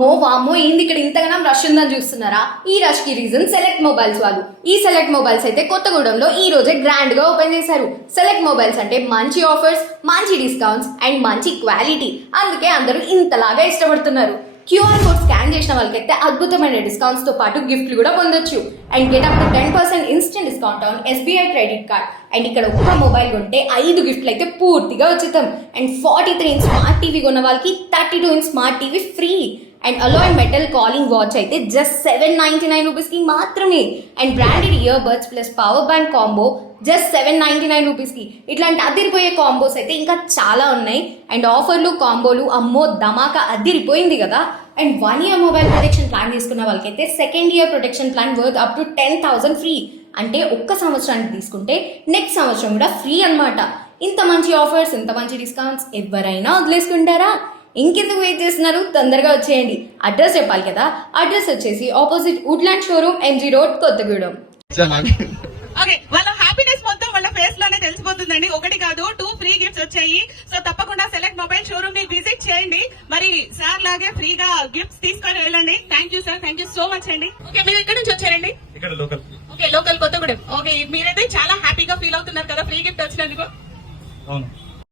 వామ్మో ఏంది ఇక్కడ ఇంతగానం రష్ ఉందని చూస్తున్నారా? ఈ రష్ కి రీజన్ సెలెక్ట్ మొబైల్స్ వాళ్ళు. ఈ సెలెక్ట్ మొబైల్స్ అయితే కొత్తగూడెంలో ఈ రోజే గ్రాండ్ గా ఓపెన్ చేశారు. సెలెక్ట్ మొబైల్స్ అంటే మంచి ఆఫర్స్, మంచి డిస్కౌంట్స్ అండ్ మంచి క్వాలిటీ. అందుకే అందరూ ఇంతలాగా ఇష్టపడుతున్నారు. క్యూఆర్ కోడ్ స్కాన్ చేసిన వాళ్ళకైతే అద్భుతమైన డిస్కౌంట్స్ తో పాటు గిఫ్ట్లు కూడా పొందొచ్చు. And get up to 10% instant discount on SBI credit card. And ఇక్కడ ఒక్క మొబైల్ కొంటే 5 గిఫ్ట్లు అయితే పూర్తిగా ఉచితం. అండ్ 43 ఇన్ స్మార్ట్ టీవీ కొన్న వాళ్ళకి 32 in smart TV free. And Alai metal calling watch అయితే జస్ట్ 799 రూపీస్కి మాత్రమే. And branded ear buds plus power bank combo just 799 రూపీస్కి. ఇట్లాంటి అదిరిపోయే కాంబోస్ అయితే ఇంకా చాలా ఉన్నాయి. అండ్ ఆఫర్లు కాంబోలు అమ్మో ధమాకా అదిరిపోయింది కదా. And 1 year mobile protection plan తీసుకున్న వాళ్ళకైతే second year protection plan worth up to 10,000 free. అంటే ఒక్క సంవత్సరానికి తీసుకుంటే నెక్స్ట్ సంవత్సరం కూడా ఫ్రీ అన్నమాట. ఇంత మంచి ఆఫర్స్, ఇంత మంచి డిస్కౌంట్స్ ఎవరైనా వదిలేసుకుంటారా? ఇంకెందుకు వెయిట్ చేస్తున్నారు? తొందరగా వచ్చేయండి. అడ్రస్ చెప్పాలి కదా. అడ్రస్ వచ్చేసి opposite Woodland showroom, MG road, Kothagudem. Okay, వాళ్ళ హ్యాపీనెస్ మొత్తం వాళ్ళ ఫేస్ లోనే తెలిసిపోతుందండి. ఒకటి కాదు 2 ఫ్రీ గిఫ్ట్స్ వచ్చాయి. సో తప్పకుండా సెలెక్ట్ మొబైల్ షోరూమ్ ని విజిట్ చేయండి. మరి సార్ లాగే ఫ్రీగా గిఫ్ట్స్ తీసుకొని వెళ్ళండి. Thank you sir, thank you so much అండి. ఓకే, మీరు ఎక్కడి నుంచి వచ్చారండి? ఇక్కడ local. Okay, local Kothagudem. Okay, మీరైతే చాలా హ్యాపీగా ఫీల్ అవుతున్నారు కదా ఫ్రీ గిఫ్ట్ వచ్చినందుకు? అవును.